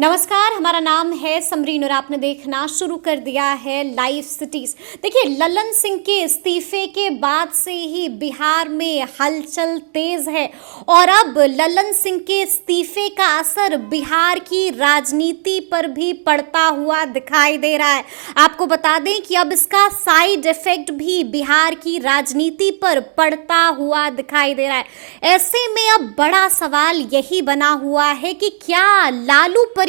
नमस्कार, हमारा नाम है समरीन और आपने देखना शुरू कर दिया है लाइव सिटीज। देखिए, लल्लन सिंह के इस्तीफे के बाद से ही बिहार में हलचल तेज है और अब लल्लन सिंह के इस्तीफे का असर बिहार की राजनीति पर भी पड़ता हुआ दिखाई दे रहा है। आपको बता दें कि अब इसका साइड इफेक्ट भी बिहार की राजनीति पर पड़ता हुआ दिखाई दे रहा है। ऐसे में अब बड़ा सवाल यही बना हुआ है कि क्या लालू परिवार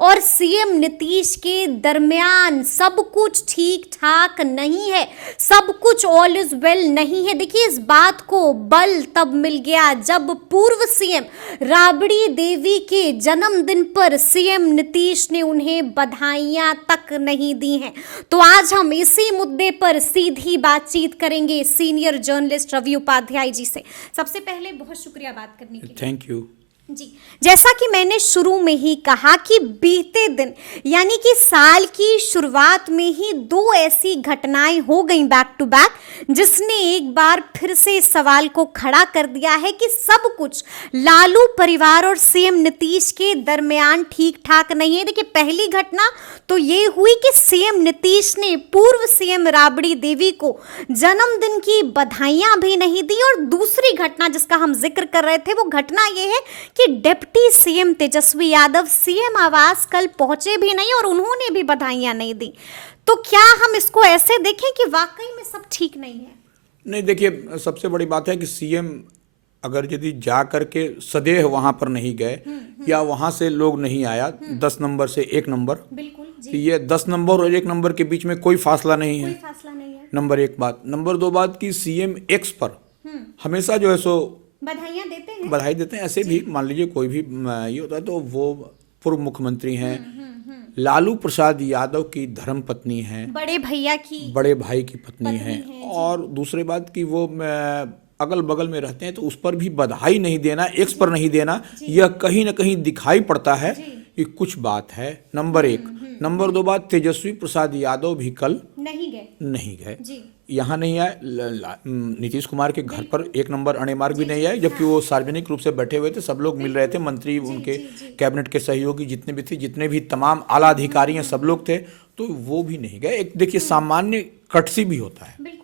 और सीएम नीतीश के दरमियान सब कुछ ठीक ठाक नहीं है, सब कुछ ऑल इज वेल नहीं है। देखिए, इस बात को बल तब मिल गया जब पूर्व सीएम राबड़ी देवी के जन्मदिन पर सीएम नीतीश ने उन्हें बधाइयां तक नहीं दी हैं। तो आज हम इसी मुद्दे पर सीधी बातचीत करेंगे सीनियर जर्नलिस्ट रवि उपाध्याय जी से। सबसे पहले बहुत शुक्रिया बात करने के लिए। थैंक यू जी, जैसा कि मैंने शुरू में ही कहा कि बीते दिन यानी कि साल की शुरुआत में ही दो ऐसी घटनाएं हो गई बैक टू बैक, जिसने एक बार फिर से इस सवाल को खड़ा कर दिया है कि सब कुछ लालू परिवार और सीएम नीतीश के दरमियान ठीक ठाक नहीं है। देखिए, पहली घटना तो ये हुई कि सीएम नीतीश ने पूर्व सीएम राबड़ी देवी को जन्मदिन की बधाइयां भी नहीं दी, और दूसरी घटना जिसका हम जिक्र कर रहे थे वो घटना ये है कि deputy CM Tejashwi Yadav CM आवास कल पहुंचे भी नहीं और उन्होंने भी बधाइयां नहीं दी। तो क्या हम इसको ऐसे देखें कि वाकई में सब ठीक नहीं है? नहीं, देखिए, सबसे बड़ी बात है कि सीएम अगर यदि जा करके सदैव वहां पर नहीं गए या वहां से लोग नहीं आया 10 नंबर से 1 नंबर, बिल्कुल जी। तो ये 10 नंबर और 1 नंबर के बीच में कोई फासला नहीं है। कोई फासला नहीं है। नंबर 1 बात। नंबर 2 बात कि सीएम एक्स पर हमेशा जो है सो बधाइयां देते हैं। बधाई देते हैं। ऐसे भी मान लीजिए कोई भी ये होता है तो वो पूर्व मुख्यमंत्री हैं, लालू प्रसाद यादव की धर्म पत्नी हैं, बड़े भैया की, बड़े भाई की पत्नी है हैं, और दूसरी बात कि वो अगल बगल में रहते हैं तो उस पर भी बधाई नहीं देना, एक्स पर नहीं देना, यह कहीं ना कहीं दिखाई पड़ता है कि कुछ बात है। नंबर 1। नंबर 2 बात, तेजस्वी प्रसाद यादव भी कल नहीं गए, यहाँ नहीं आए। नीतीश कुमार के घर पर 1 नंबर अणेमार्ग भी नहीं आए, जबकि वो सार्वजनिक रूप से बैठे हुए थे, सब लोग मिल रहे थे, मंत्री, उनके कैबिनेट के सहयोगी जितने भी थे, जितने भी तमाम आला अधिकारी हैं, सब लोग थे, तो वो भी नहीं गए। एक देखिए सामान्य कटसी भी होता है।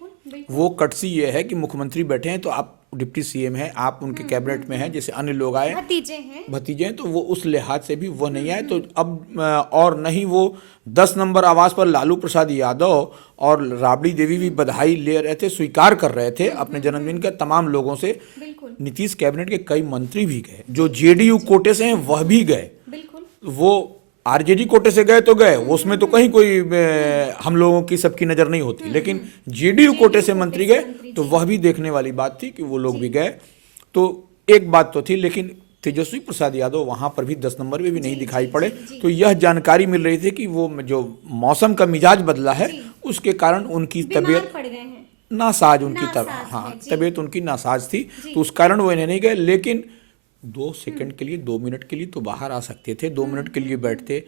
वो कटसी ये है कि मुख्यमंत्री बैठे हैं तो आप डिप्टी सीएम हैं, आप उनके कैबिनेट में हैं, जैसे अन्य लोग आए भतीजे हैं, तो वो उस लिहाज से भी वो नहीं आए। तो अब और नहीं वो 10 नंबर आवास पर लालू प्रसाद यादव और राबड़ी देवी भी बधाई ले रहे थे, स्वीकार कर रहे थे अपने जन्मदिन का तमाम लोगों से। नीतीश कैबिनेट के कई मंत्री भी गए, जो जेडीयू कोटे से हैं वह भी गए, वो आरजेडी कोटे से गए तो गए, उसमें तो कहीं कोई हम लोगों की सबकी नज़र नहीं होती, लेकिन जेडीयू कोटे से मंत्री गए तो वह भी देखने वाली बात थी कि वो लोग भी गए। तो एक बात तो थी, लेकिन तेजस्वी प्रसाद यादव वहां पर भी 10 नंबर में भी नहीं दिखाई पड़े। तो यह जानकारी मिल रही थी कि वो जो मौसम का मिजाज बदला है उसके कारण उनकी तबीयत नासाज, उनकी तबीयत उनकी नासाज थी, तो उस कारण वो इन्हें नहीं गए। लेकिन 2 सेकंड के लिए, 2 मिनट के लिए तो बाहर आ सकते थे, 2 मिनट के लिए बैठते,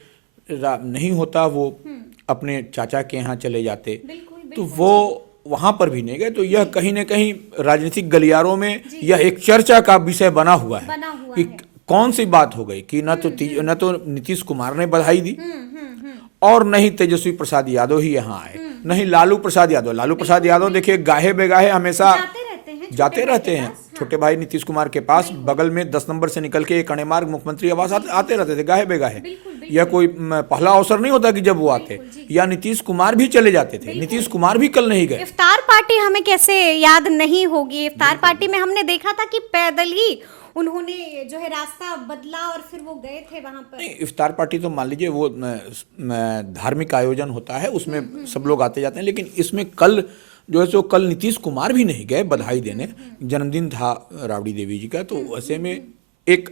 नहीं होता वो अपने चाचा के यहाँ चले जाते, तो वो वहां पर भी नहीं गए। तो यह कहीं ना कहीं राजनीतिक गलियारों में यह एक चर्चा का विषय बना हुआ है कि कौन सी बात हो गई कि न तो नीतीश कुमार ने बधाई दी और नहीं तेजस्वी प्रसाद यादव ही यहाँ आए, नहीं लालू प्रसाद यादव देखिए गाहे बेगाहे हमेशा जाते रहते हैं छोटे भाई नीतीश कुमार के पास, बगल में 10 नंबर से निकल के एक अणेमार्ग मुख्यमंत्री आवास आते रहते थे गाहे बेगाहे। यह कोई पहला अवसर नहीं होता कि जब वो आते, या नीतीश कुमार भी चले जाते थे। नीतीश कुमार भी कल नहीं गए। इफ्तार पार्टी हमें कैसे याद नहीं होगी? इफ्तार पार्टी में हमने देखा था कि पैदल ही उन्होंने जो है रास्ता बदला और फिर वो गए थे वहां पर। नहीं, इफ्तार पार्टी तो मान लीजिए वो धार्मिक आयोजन होता है, उसमें सब लोग आते जाते हैं, लेकिन इसमें कल जो है सो कल नीतीश कुमार भी नहीं गए बधाई देने, जन्मदिन था राबड़ी देवी जी का। तो ऐसे में एक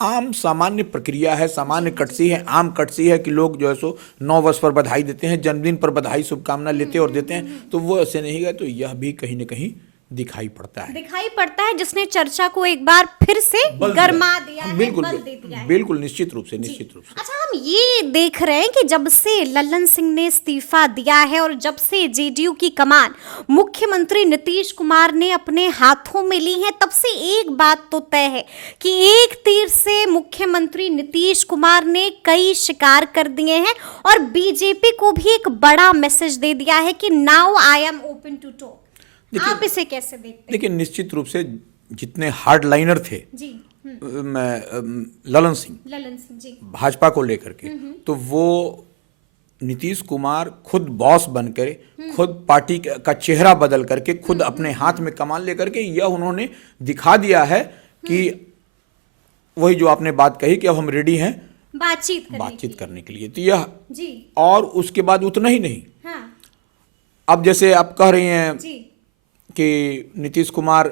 आम सामान्य प्रक्रिया है, सामान्य कटसी है, आम कटसी है कि लोग जो है सो 9 वर्ष पर बधाई देते हैं, जन्मदिन पर बधाई शुभकामना लेते और देते हैं, तो वो ऐसे नहीं गए। तो यह भी कहीं ना कहीं दिखाई पड़ता है, जिसने चर्चा को एक बार फिर से गरमा दिया है, बिल्कुल बल दे दिया है। बिल्कुल निश्चित रूप से। अच्छा, हम ये देख रहे हैं कि जब से लल्लन सिंह ने इस्तीफा दिया है और जब से जेडीयू की कमान मुख्यमंत्री नीतीश कुमार ने अपने हाथों में ली है, तब से एक बात तो तय है कि एक तीर से मुख्यमंत्री नीतीश कुमार ने कई शिकार कर दिए हैं और बीजेपी को भी एक बड़ा मैसेज दे दिया है कि now I am open to talk. आप इसे कैसे देखते हैं? देखिए, निश्चित रूप से जितने हार्ड लाइनर थे जी, ललन सिंह जी, भाजपा को लेकर के, तो वो नीतीश कुमार खुद बॉस बनकर, खुद पार्टी का चेहरा बदल करके, खुद अपने हाथ में कमान लेकर के यह उन्होंने दिखा दिया है कि वही जो आपने बात कही कि अब हम रेडी हैं बातचीत करने के लिए। तो यह जी, और उसके बाद उतना ही नहीं, हाँ, अब जैसे आप कह रही हैं जी, कि नीतीश कुमार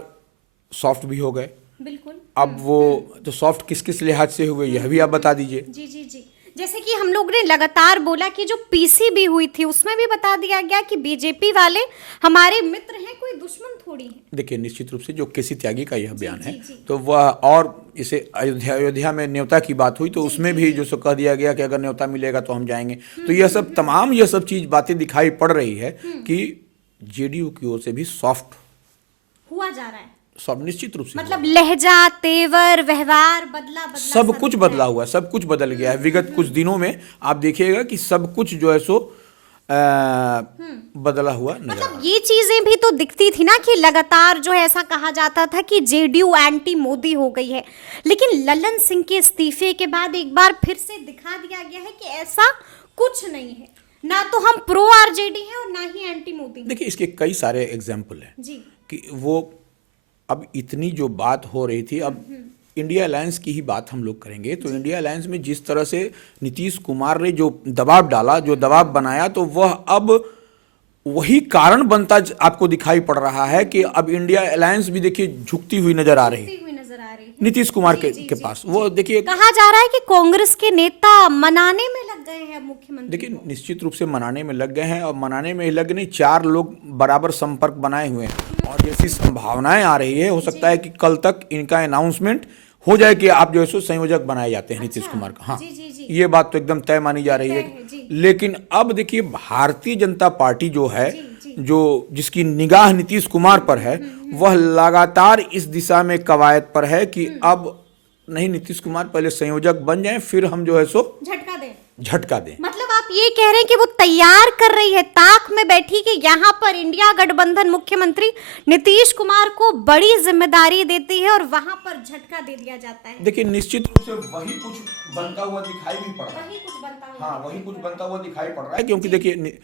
सॉफ्ट भी हो गए, बिल्कुल। अब वो तो सॉफ्ट किस किस लिहाज से हुए यह भी आप बता दीजिए। जी, जी, जी, जैसे कि हम लोग ने लगातार बोला कि जो पीसी भी हुई थी उसमें भी बता दिया गया कि बीजेपी वाले हमारे मित्र हैं, कोई दुश्मन थोड़ी है। देखिए, निश्चित रूप से जो केसी त्यागी का यह बयान है, जी। तो वह, और इसे अयोध्या में न्योता की बात हुई तो उसमें भी जो सो कह दिया गया कि अगर न्योता मिलेगा तो हम जाएंगे। तो यह सब तमाम यह सब चीज बातें दिखाई पड़ रही है कि जेडीयू की ओर से भी सॉफ्ट हुआ जा रहा है, सब निश्चित रूप से मतलब लहजा, तेवर, व्यवहार बदला सब कुछ बदला हुआ है, सब कुछ बदल गया है। विगत कुछ दिनों में आप देखिएगा कि सब कुछ जो है सो बदला हुआ नजर आ रहा है। मतलब ये चीजें भी तो दिखती थी ना कि लगातार जो है ऐसा कहा जाता था कि जेडीयू एंटी मोदी हो गई है, लेकिन लल्लन सिंह के इस्तीफे के बाद एक बार फिर से दिखा दिया गया है कि ऐसा कुछ नहीं है, ना तो हम प्रो आरजेडी हैं और ना ही एंटी मोदी। देखिए, इसके कई सारे एग्जाम्पल हैं जी, कि वो अब इतनी जो बात हो रही थी, अब इंडिया अलायंस की ही बात हम लोग करेंगे तो इंडिया अलायंस में जिस तरह से नीतीश कुमार ने जो दबाव डाला, जो दबाव बनाया, तो वह अब वही कारण बनता आपको दिखाई पड़ रहा है कि अब इंडिया अलायंस भी देखिए झुकती हुई नजर आ रही है नीतीश कुमार के पास। वो देखिए, कहा जा रहा है कि कांग्रेस के नेता मनाने में लग गए हैं मुख्यमंत्री। देखिए, निश्चित रूप से मनाने में लग गए हैं, और मनाने में लग नहीं, 4 लोग बराबर संपर्क बनाए हुए हैं और जैसी संभावनाएं आ रही है, हो सकता है कि कल तक इनका अनाउंसमेंट हो जाए कि आप जो है सो संयोजक बनाए जाते हैं नीतीश कुमार का। हाँ, ये बात तो एकदम तय मानी जा रही है। लेकिन अब देखिए, भारतीय जनता पार्टी जो है, जो जिसकी निगाह नीतीश कुमार पर है, वह लगातार इस दिशा में कवायद पर है कि अब नहीं, नीतीश कुमार पहले संयोजक बन जाएं, फिर हम जो है सो झटका दें। मतलब आप ये कह रहे हैं कि वो तैयार कर रही है, ताक में बैठी कि यहाँ पर इंडिया गठबंधन मुख्यमंत्री नीतीश कुमार को बड़ी जिम्मेदारी देती है और वहां पर झटका दे दिया जाता है। देखिए, निश्चित रूप से वही कुछ बनता हुआ दिखाई भी पड़ रहा है। वही कुछ बनता हुआ दिखाई पड़ रहा है, क्योंकि देखिए,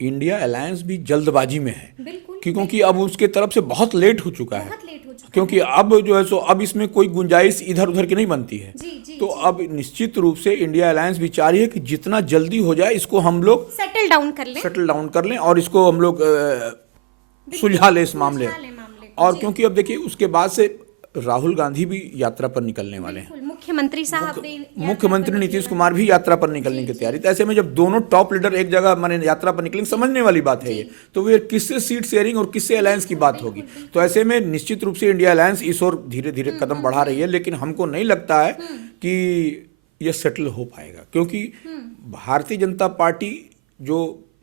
इंडिया अलायंस भी जल्दबाजी में है, बिल्कुल, क्योंकि अब उसके तरफ से बहुत लेट हो चुका है, क्योंकि अब जो है सो अब इसमें कोई गुंजाइश इधर उधर की नहीं बनती है। तो अब निश्चित रूप से इंडिया अलायंस भी चाह रही है कि जितना जल्दी हो जाए इसको हम लोग सेटल डाउन कर लें और इसको हम लोग सुलझा ले इस मामले। और क्योंकि अब देखिए, उसके बाद से राहुल गांधी भी यात्रा पर निकलने वाले हैं, मुख्यमंत्री नीतीश कुमार भी यात्रा पर निकलने की तैयारी। तो ऐसे में जब दोनों टॉप लीडर एक जगह माने यात्रा पर निकलेंगे, समझने वाली बात है ये, तो वे किससे सीट शेयरिंग और किससे अलायंस की बात होगी। तो ऐसे में निश्चित रूप से इंडिया अलायंस इस ओर धीरे धीरे कदम बढ़ा रही है, लेकिन हमको नहीं लगता है कि यह सेटल हो पाएगा, क्योंकि भारतीय जनता पार्टी जो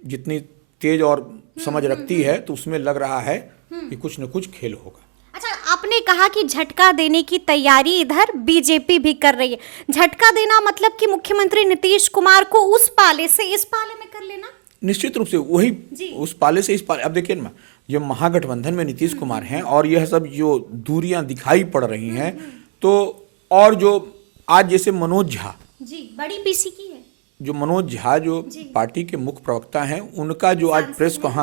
जितनी तेज और समझ रखती है, तो उसमें लग रहा है कि कुछ न कुछ खेल होगा। अच्छा, आपने कहा कि झटका देने की तैयारी इधर बीजेपी भी कर रही है। झटका देना मतलब कि मुख्यमंत्री नीतीश कुमार को उस पाले से इस पाले में कर लेना। निश्चित रूप से वही उस पाले से इस पाले। अब देखिए ना, ये महागठबंधन में नीतीश कुमार हैं और यह सब जो दूरियां दिखाई पड़ रही हैं, तो और जो आज जैसे मनोज झा बड़ी पीसी की है, जो मनोज झा जो पार्टी के मुख्य प्रवक्ता हैं, उनका जो आज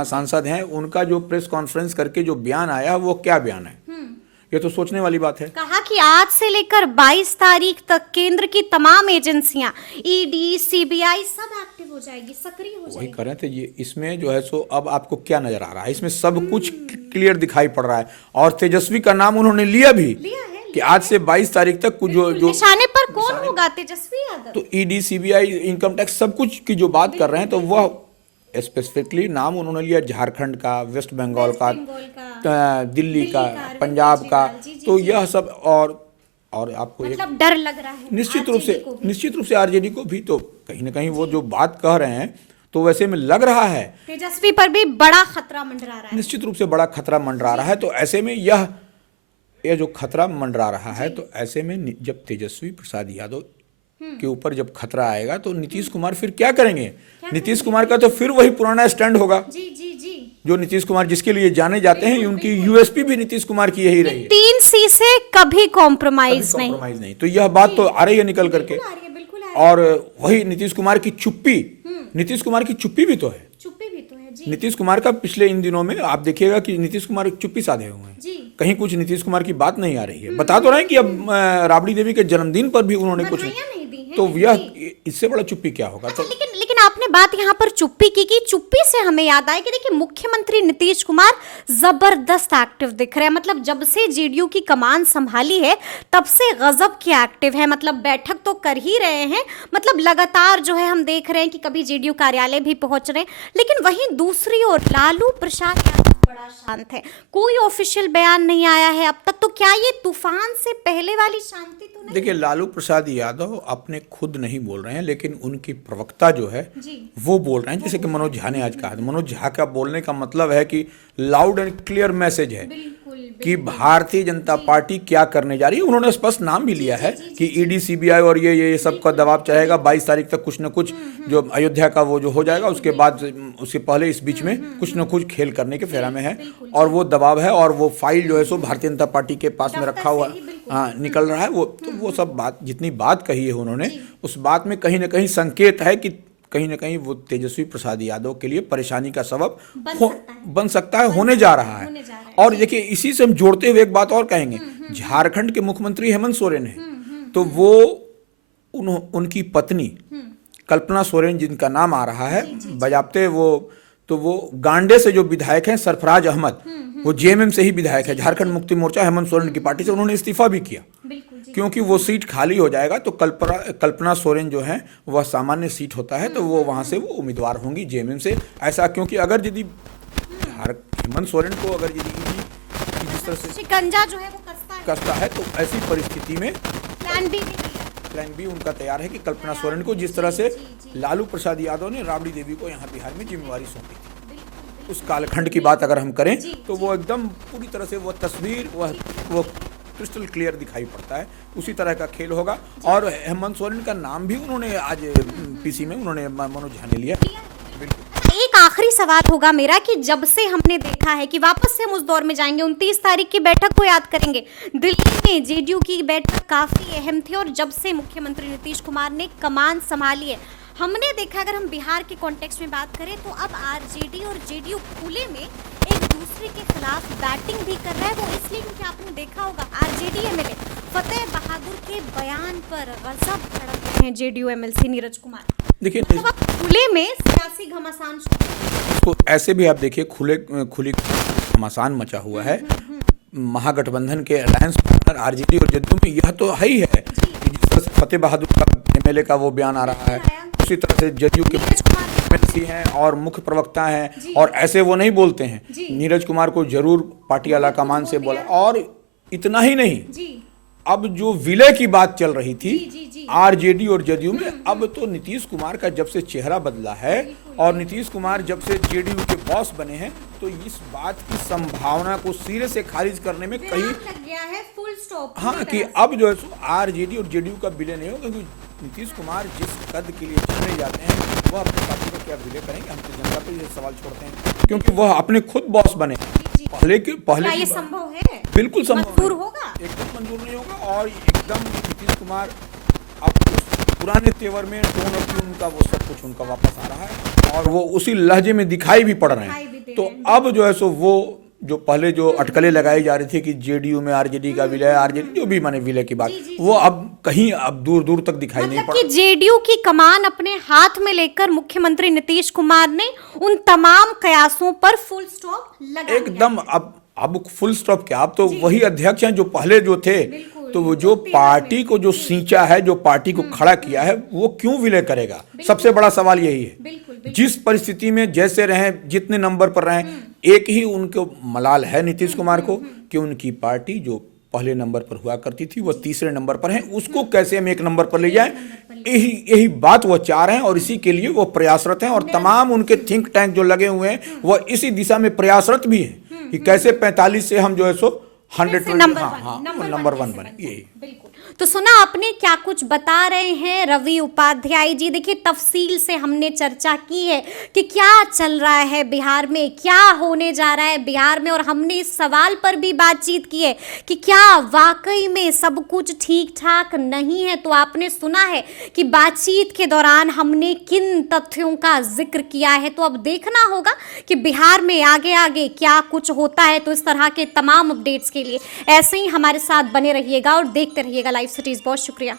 सांसद हैं, उनका जो प्रेस कॉन्फ्रेंस करके जो बयान आया, वो क्या बयान है, ये तो सोचने वाली बात है। कहा कि आज से लेकर 22 तारीख तक केंद्र की तमाम एजेंसियां, ईडी, सीबीआई सब एक्टिव हो जाएगी, सक्रिय हो जाएगी। वही करें तो ये इसमें जो है सो अब आपको क्या नजर आ रहा है, इसमें सब कुछ क्लियर दिखाई पड़ रहा है। और तेजस्वी का नाम उन्होंने लिया भी कि आज से 22 तारीख तक जो निशाने पर कौन होगा, तेजस्वी यादव। तो ईडी, सीबीआई, इनकम टैक्स सब कुछ की जो बात कर रहे हैं, तो वह स्पेसिफिकली नाम उन्होंने लिया झारखंड का, वेस्ट बंगाल का, दिल्ली का, अरविंद पंजाब का। केजरीवाल, जी, तो जी, यह सब और आपको एक मतलब डर लग रहा है निश्चित RJD को भी। निश्चित रूप से आरजेडी को भी, तो कहीं ना कहीं वो जो बात कह रहे हैं तो वैसे में लग रहा है तेजस्वी पर भी बड़ा खतरा मंडरा रहा है। निश्चित रूप से बड़ा खतरा मंडरा रहा है। तो ऐसे में यह जो खतरा मंडरा रहा है, तो ऐसे में जब तेजस्वी प्रसाद यादव के ऊपर जब खतरा आएगा तो नीतीश कुमार फिर क्या करेंगे? नीतीश कुमार का तो फिर वही पुराना स्टैंड होगा। जी जी जी, जो नीतीश कुमार जिसके लिए जाने जाते हैं, उनकी यूएसपी भी नीतीश कुमार की यही रही है, 3 सी से कभी कॉम्प्रोमाइज नहीं। कॉम्प्रोमाइज नहीं। तो यह बात तो आ रही है निकल करके। बिल्कुल आ रही है, बिल्कुल आ रही है। और वही नीतीश कुमार की चुप्पी, नीतीश कुमार की चुप्पी भी तो है। चुप्पी भी तो है जी नीतीश कुमार का पिछले इन दिनों में आप देखिएगा कि नीतीश कुमार एक चुप्पी साधे हुए हैं, जी। कहीं कुछ नीतीश कुमार की बात नहीं आ रही है। बता तो रहे हैं कि अब राबड़ी देवी के जन्मदिन पर भी उन्होंने कुछ, बधाइयां नहीं दी हैं। तो यह इससे बड़ा चुप्पी क्या होगा? तो लेकिन आपने बात यहाँ पर चुप्पी की चुप्पी से हमें याद आया कि देखिए मुख्यमंत्री नीतीश कुमार जबरदस्त एक्टिव दिख रहे हैं। मतलब जब से जेडीयू की कमान संभाली है तब से गजब के एक्टिव है। मतलब बैठक तो कर ही रहे हैं, मतलब लगातार जो है हम देख रहे हैं कि कभी जेडीयू कार्यालय भी पहुंच रहे हैं। लेकिन वहीं दूसरी ओर लालू प्रसाद यादव बड़ा शांत है, कोई ऑफिशियल बयान नहीं आया है अब तक। तो क्या ये तूफान से पहले वाली शांति तो नहीं? देखिए, लालू प्रसाद यादव अपने खुद नहीं बोल रहे हैं, लेकिन उनकी प्रवक्ता जो है जी। वो बोल रहे हैं। जैसे कि मनोज झा ने आज कहा, मनोज झा का बोलने का मतलब है कि लाउड एंड क्लियर मैसेज है कि भारतीय जनता पार्टी क्या करने जा रही है। उन्होंने स्पष्ट नाम भी लिया है कि ईडी, सीबीआई और ये सब का दबाव चाहेगा। 22 तारीख तक कुछ न कुछ जो अयोध्या का वो जो हो जाएगा, उसके बाद उसके पहले इस बीच में कुछ न कुछ खेल करने के फेरा में है, और वो दबाव है। और वो फाइल जो है सो भारतीय जनता पार्टी के पास में रखा हुआ निकल रहा है वो। तो वो सब बात, जितनी बात कही है उन्होंने, उस बात में कहीं ना कहीं संकेत है कि कहीं ना कहीं वो तेजस्वी प्रसाद यादव के लिए परेशानी का सबब बन सकता है, होने जा रहा है। और देखिए, इसी से हम जोड़ते हुए एक बात और कहेंगे, झारखंड के मुख्यमंत्री हेमंत सोरेन है, तो वो उनकी पत्नी कल्पना सोरेन, जिनका नाम आ रहा है बजाते, वो गांडे से जो विधायक हैं सरफराज अहमद, वो जेएमएम से ही विधायक है, झारखंड मुक्ति मोर्चा हेमंत सोरेन की पार्टी से, उन्होंने इस्तीफा भी किया क्योंकि वो सीट खाली हो जाएगा। तो कल्पना सोरेन जो है वह सामान्य सीट होता है, तो वो वहां से वो उम्मीदवार होंगी जेएमएम से। ऐसा क्योंकि अगर यदि हेमंत सोरेन को अगर यदि जिस तरह से शिकंजा जो है वो कसता है, तो ऐसी परिस्थिति में प्लान बी उनका तैयार है कि कल्पना सोरेन को, जिस तरह से लालू प्रसाद यादव ने राबड़ी देवी को यहाँ बिहार में जिम्मेवारी सौंपी थी, उस कालखंड की बात अगर हम करें तो वो एकदम पूरी तरह से वो तस्वीर वो क्रिस्टल क्लियर दिखाई पड़ता है। उसी तरह का खेल होगा। और हेमंत सोरेन का नाम भी उन्होंने आज पीसी में उन्होंने मनोज झा ने लिया। एक आखिरी सवाल होगा मेरा कि जब से हमने देखा है कि वापस से हम उस दौर में जाएंगे, 29 तारीख की बैठक को याद करेंगे, दिल्ली में जेडीयू की बैठक काफी अहम थी। और जब से मुख्यमंत्री नीतीश कुमार ने कमान संभाली है, हमने देखा, अगर हम बिहार के कॉन्टेक्स्ट में बात करें तो अब आरजेडी और जेडीयू खुले में एक दूसरे के खिलाफ बैटिंग भी कर रहा है। वो इसलिए क्योंकि आपने देखा होगा आरजेडी एमएलए फतेह बहादुर के बयान पर गजब भड़क रहे हैं जेडीयू एमएलसी नीरज कुमार। देखिए, मतलब खुले में सियासी घमासान, इसको ऐसे भी आप देखिए, खुली घमासान मचा हुआ है। महागठबंधन के अलायंस पार्टनर आरजेडी और जेडीयू में यह तो है ही है कि जिस तरह से फतेह बहादुर का एमएलए का वो बयान आ रहा है, उसी तरह से जेडीयू के एमएलसी हैं और मुख्य प्रवक्ता हैं, और ऐसे वो नहीं बोलते हैं। नीरज कुमार को जरूर पार्टी आला कमान से बोला। और इतना ही नहीं, अब जो विलय की बात चल रही थी आरजेडी और जेडीयू में, अब तो नीतीश कुमार का जब से चेहरा बदला है और नीतीश कुमार जब से जेडीयू के बॉस बने हैं, तो इस बात की संभावना को सिरे से खारिज करने में कहीं लग गया है, फुल स्टॉप। हाँ, कि अब जो है आरजेडी और जेडीयू का विलय नहीं होगा, क्योंकि नीतीश कुमार जिस कद के लिए जाने जाते हैं, वह अपनी पार्टी में क्या विलय करेंगे? हम तो जनता पे ये सवाल छोड़ते हैं, क्योंकि वह अपने खुद बॉस बने। पहले ये संभव है? बिल्कुल संभव मंजूर होगा? एकदम मंजूर नहीं होगा। और एकदम नीतीश कुमार अब उस पुराने तेवर में टोन ऑफ ट्यून उनका वो सब कुछ उनका वापस आ रहा है, और वो उसी लहजे में दिखाई भी पड़ रहे हैं। तो अब जो है सो वो जो पहले जो अटकलें लगाई जा रही थी कि जेडीयू में आरजेडी का विलय, आरजेडी जो भी माने विलय की बात, वो अब कहीं अब दूर दूर तक दिखाई नहीं पड़ा। कि जेडीयू की कमान अपने हाथ में लेकर मुख्यमंत्री नीतीश कुमार ने उन तमाम कयासों पर फुल स्टॉप लगा एकदम। अब फुल स्टॉप क्या, अब तो वही अध्यक्ष हैं जो पहले जो थे। तो वो जो पार्टी को जो सींचा है, जो पार्टी को खड़ा किया है, वो क्यों विलय करेगा? सबसे बड़ा सवाल यही है। जिस परिस्थिति में जैसे रहे, जितने नंबर पर रहे, एक ही उनको मलाल है नीतीश कुमार को कि उनकी पार्टी जो पहले नंबर पर हुआ करती थी वो तीसरे नंबर पर है, उसको कैसे हम एक नंबर पर ले जाएं, यही बात वो चाह रहे हैं और इसी के लिए वो प्रयासरत हैं। और तमाम उनके थिंक टैंक जो लगे हुए हैं वो इसी दिशा में प्रयासरत भी हैं कि कैसे 45 से हम जो है सो 100 नंबर 1 बने। यही तो सुना आपने क्या कुछ बता रहे हैं रवि उपाध्याय जी। देखिए तफसील से हमने चर्चा की है कि क्या चल रहा है बिहार में, क्या होने जा रहा है बिहार में, और हमने इस सवाल पर भी बातचीत की है कि क्या वाकई में सब कुछ ठीक ठाक नहीं है। तो आपने सुना है कि बातचीत के दौरान हमने किन तथ्यों का जिक्र किया है। तो अब देखना होगा कि बिहार में आगे आगे क्या कुछ होता है। तो इस तरह के तमाम अपडेट्स के लिए ऐसे ही हमारे साथ बने रहिएगा और देखते रहिएगा लाइव सिटीज। बहुत शुक्रिया।